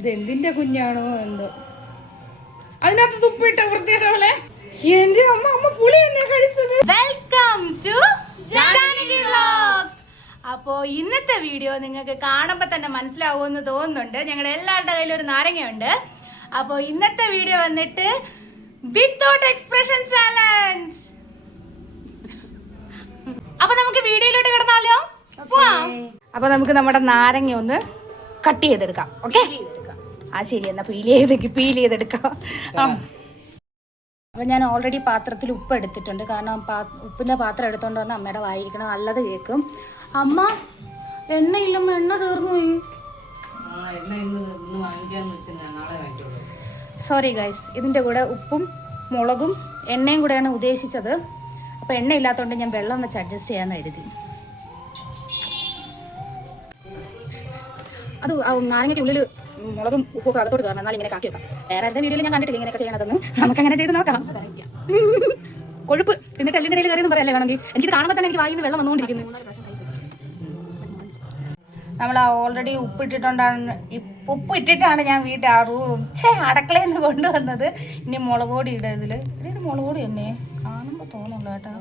ഇതെന്തിന്റെ കുഞ്ഞാണോ എന്തോ. അതിനകത്ത് തുപ്പിട്ട വൃത്തിയിട്ടവളെ. എന്റെ അമ്മ അമ്മ പുളി തന്നെ കഴിച്ചത്. Welcome to Janaki vlogs. അപ്പോൾ ഇന്നത്തെ വീഡിയോ നിങ്ങൾക്ക് കാണുമ്പോൾ തന്നെ മനസ്സിലാവുമെന്ന് തോന്നുന്നുണ്ട്. ഞങ്ങളുടെ എല്ലാവരുടെ കയ്യിലും ഒരു നാരങ്ങയുണ്ട്. അപ്പോൾ ഇന്നത്തെ വീഡിയോ വന്നിട്ട് വിത്തൗട്ട് എക്സ്പ്രഷൻ ചാലഞ്ച്. അപ്പൊ നമുക്ക് വീഡിയോയിലോട്ട് കിടന്നാലോ? അപ്പൊ നമുക്ക് നമ്മുടെ നാരങ്ങ ഒന്ന് കട്ട് ചെയ്തെടുക്കാം. ഓക്കെ, ആ ശരി, എന്നാ പീൽ ചെയ്തെടുക്കാം. അപ്പൊ ഞാൻ ഓൾറെഡി പാത്രത്തിൽ ഉപ്പ് എടുത്തിട്ടുണ്ട്. കാരണം ഉപ്പിന്റെ പാത്രം എടുത്തോണ്ട് വന്ന് അമ്മയുടെ വായിരിക്കണം, നല്ലത് കേൾക്കും. അമ്മ എണ്ണയില്ലമ്മ, എണ്ണ തീർന്നു പോയി. സോറി ഗൈസ്, ഇതിന്റെ കൂടെ ഉപ്പും മുളകും എണ്ണയും കൂടെയാണ് ഉദ്ദേശിച്ചത്. അപ്പൊ എണ്ണ ഇല്ലാത്തതുകൊണ്ട് ഞാൻ വെള്ളം വെച്ച് അഡ്ജസ്റ്റ് ചെയ്യാന്ന് കരുതി. അത് നാരങ്ങയ്ക്ക് ഉള്ളിൽ മുളകും ഉപ്പൊക്കെ അകത്തോട്ട് കയറണം, എന്നാൽ ഇങ്ങനെ കാക്കി വെക്കാം. വേറെ എന്താ വീഡിയോയിൽ ഞാൻ കണ്ടിട്ടില്ല ഇങ്ങനെയൊക്കെ ചെയ്യണതെന്ന്. നമുക്ക് അങ്ങനെ ചെയ്ത് നോക്കാം. കൊഴുപ്പ് എന്നിട്ട് എല്ലിൻ്റെ ഇടയിൽ കയറിയെന്ന് പറയല്ലേ വേണമെങ്കിൽ. എനിക്ക് കാണുമ്പോൾ തന്നെ എനിക്ക് വായിൽ നിന്ന് വെള്ളം വന്നുകൊണ്ടിരിക്കുന്നു. നമ്മൾ ഓൾറെഡി ഉപ്പ് ഇട്ടിട്ടാണ് ഞാൻ അടുക്കളയിൽ നിന്ന് കൊണ്ടുവന്നത്. ഇനി മുളക് പൊടി ഇടുക. ഇത് മുളക് പൊടി തന്നെ കാണുമ്പോൾ തോന്നുള്ളൂ കേട്ടോ.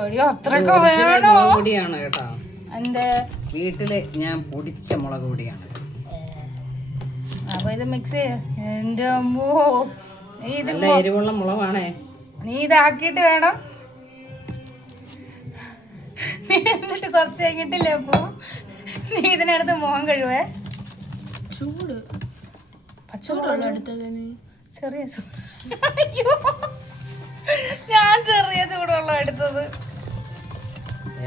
വെടിയോ അത്രയൊക്കെ വേണോ? കേട്ടോ, എന്റെ വീട്ടില് ഞാൻ പൊടിച്ച മുളക് പൊടിയാണ്. അപ്പൊ ഇത് മിക്സ് എന്റെ അമ്മോ, നല്ല എരിവുള്ള മുളകാണേ. നീ ഇതാക്കിയിട്ട് വേണം. നീ എന്നിട്ട് കുറച്ച് കഴിഞ്ഞിട്ടില്ലേ അപ്പൊ നീ ഇതിനടുത്ത് മുഖം കഴിവേ. ചൂട് പച്ചമുളക് എടുത്തത് ചെറിയ ഞാൻ ചെറിയ ചൂടുവെള്ളം എടുത്തത്.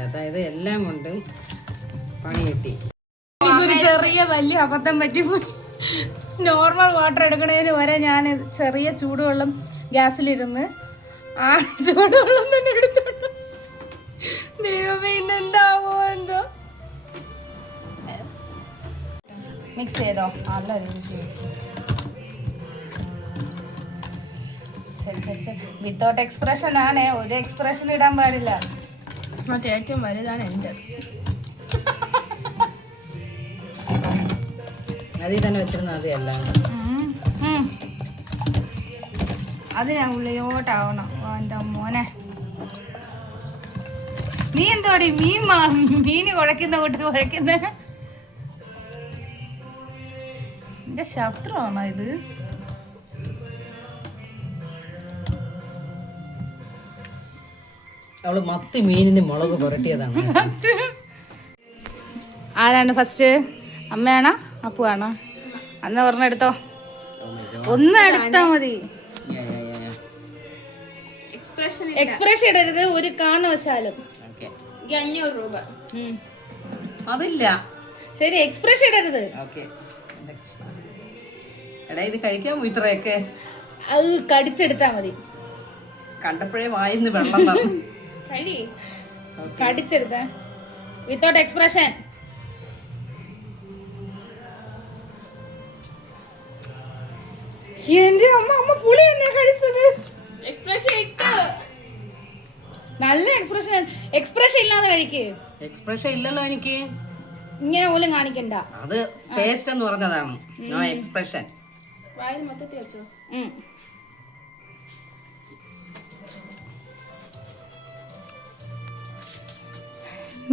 അതായത് എല്ലാം കൊണ്ട് പണി കിട്ടി. എനിക്കൊരു ചെറിയ വലിയ അബദ്ധം പറ്റിപ്പോയി. നോർമൽ വാട്ടർ എടുക്കണതിന് വരെ ഞാൻ ചെറിയ ചൂടുവെള്ളം ഗ്യാസിലിരുന്ന് ആ ചൂടുവെള്ളം തന്നെ എടുത്തോണ്ട്. ദൈവമേ, ഇന്നെന്താവോ എന്തോ. മിക്സ് ചെയ്തോ? നല്ല വിത്തൗട്ട് എക്സ്പ്രഷൻ ആണേ. ഒരു എക്സ്പ്രഷൻ ഇടാൻ പാടില്ല. മറ്റേ ഏറ്റവും വലുതാണ് എൻ്റെ. അതിൽ തന്നെ വെച്ചിരുന്ന അതെയല്ല, അത് ഞാൻ ഉള്ളിലോട്ടാവണം. എൻ്റെ മോനെ, നീ എന്തോടി മീന് കുഴക്കുന്ന കൂട്ടി കുഴക്കുന്ന? എന്റെ ശത്രുവാണോ ഇത്? അവള് മത്തി മീനിന് മുളക് പുരട്ടിയതാണ്. ആരാണ് ഫസ്റ്റ്? അമ്മയാണോ അപ്പുവാണോ? അന്ന് പറഞ്ഞെടുത്തോ, ഒന്ന് എടുത്താ മതി. എക്സ്പ്രഷൻ ഇടരുത് ഒരു കാരണവശാലും. 500 രൂപ അതില്ല. ശരി, എക്സ്പ്രഷൻ ഇടരുത്. എടാ, ഇത് കഴിക്കാൻ ഇത്രയൊക്കെ അത് കടിച്ചെടുത്താ മതി. കണ്ടപ്പോഴേ വായിന്ന് വെള്ളം കടിച്ചെടുത്ത വിത്തൗട്ട് എക്സ്പ്രഷൻ. എന്റെ അമ്മ പുളി തന്നെ കഴിച്ചത്. എക്സ്പ്രഷൻ ഇട്ട് നല്ല എക്സ്പ്രഷൻ ഇല്ലാതെ കഴിക്ക്. എക്സ്പ്രഷൻ ഇല്ലല്ലോ എനിക്ക്. ഇങ്ങനെ പോലും കാണിക്കണ്ട. അത് ടേസ്റ്റ് എന്ന് പറഞ്ഞതാണ്, നോ എക്സ്പ്രഷൻ. വായിൽ മൊത്തത്തിൽ വെച്ചോ.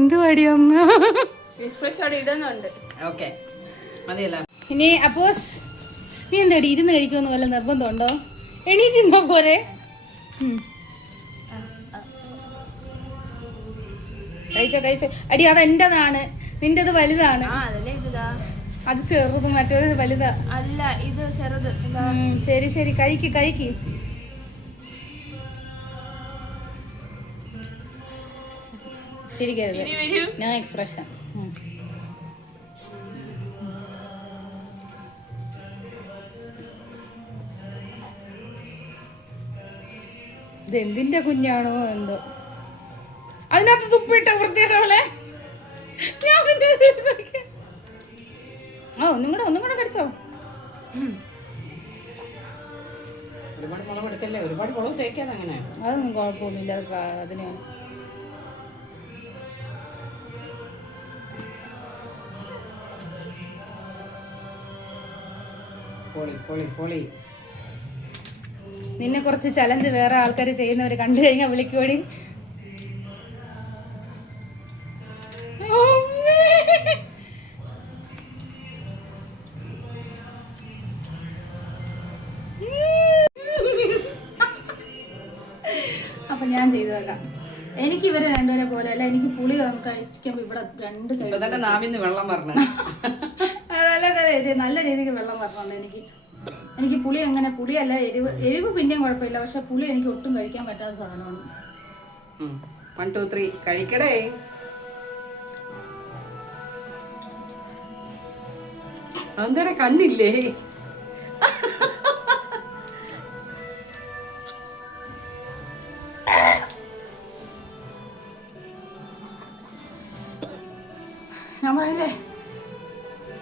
എന്തുവാടി അമ്മ? എക്സ്പ്രഷൻ ഇടുന്നുണ്ട്. ഓക്കെ, മതിയല്ല. ഇനി അപ്പോസ് നീ എന്താടി ഇരുന്ന് കഴിക്കുമെന്ന് വല്ല നിർബന്ധമുണ്ടോ? എണീറ്റിരുന്നാ പോരെ. കഴിച്ചോ. അടി, അത് എന്റേതാണ്, നിന്റേത് വലുതാണ്. അത് ചെറുത്, മറ്റേത് വലുതാ. അല്ല, ഇത് ചെറുത്. ശരി, കഴിക്ക്. ചിരിക്കരുത്, നോ എക്സ്പ്രഷൻ. ഇതെന്തിന്റെ കുഞ്ഞാണോ എന്തോ. അതിനകത്ത് തുപ്പിട്ട വൃത്തിയിട്ടവളെ. ഒന്നും കൂടെ കടിച്ചോ. ഒരുപാട് മുളക് എടുക്കല്ലേ, ഒരുപാട് മുളക് തേക്കാതെ. അങ്ങനെ അതൊന്നും കുഴപ്പമൊന്നുമില്ല. അതിനാണ് പൊളി പൊളി പൊളി. നിന്നെ കുറച്ച് ചലഞ്ച് വേറെ ആൾക്കാർ ചെയ്യുന്നവർ കണ്ടു കഴിഞ്ഞാൽ വിളിക്കുവോടി. അപ്പൊ ഞാൻ ചെയ്തു വെക്കാം. എനിക്ക് ഇവരെ രണ്ടുപേരെ പോലെ അല്ല, എനിക്ക് പുളി കഴിക്കുമ്പോ ഇവിടെ രണ്ട് ഇപ്പൊ തന്നെ നാവിന്ന് വെള്ളം പറഞ്ഞു. നല്ല രീതിക്ക് വെള്ളം പറഞ്ഞുണ്ട് എനിക്ക്. എനിക്ക് പുളി അങ്ങനെ പുളിയല്ല, എരിവ് പിന്നെയും കുഴപ്പമില്ല, പക്ഷെ പുളി എനിക്ക് ഒട്ടും കഴിക്കാൻ പറ്റാത്ത സാധനമാണ്. 1 2 3 കഴിക്കടേ. അതെന്താ കണ്ണില്ലേ? ഞാൻ പറയില്ലേ,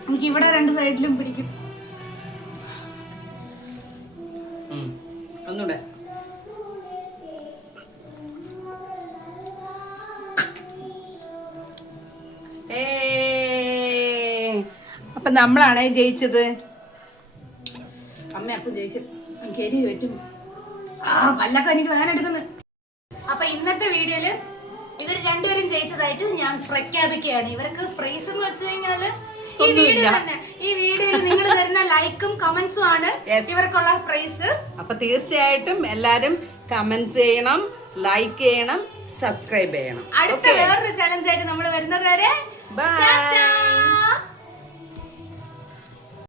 എനിക്ക് ഇവിടെ രണ്ട് സൈഡിലും പിടിക്കും. ഒന്നൂടെ. അപ്പൊ നമ്മളാണ് ജയിച്ചത്. അമ്മ അപ്പം ജയിച്ചു. എനിക്ക് എരി പറ്റും. പല്ലൊക്കെ എനിക്ക് വേദന എടുക്കുന്നു. അപ്പൊ ഇന്നത്തെ വീഡിയോയില് ഇവർ രണ്ടുപേരും ജയിച്ചതായിട്ട് ഞാൻ പ്രഖ്യാപിക്കുകയാണ്. ഇവർക്ക് പ്രൈസ് എന്ന് വെച്ച് കഴിഞ്ഞാല് ഈ വീഡിയോയിൽ നിങ്ങൾ തരുന്ന ലൈക്കും കമന്റ്സും ആണ് ഇവർക്കുള്ള പ്രൈസ്. അപ്പൊ തീർച്ചയായിട്ടും എല്ലാരും കമന്റ്സ് ചെയ്യണം, ലൈക്ക് ചെയ്യണം, സബ്സ്ക്രൈബ് ചെയ്യണം. അടുത്ത വേറൊരു ചലഞ്ച് ആയിട്ട് നമ്മൾ വരുന്നത് വരെ ബൈ.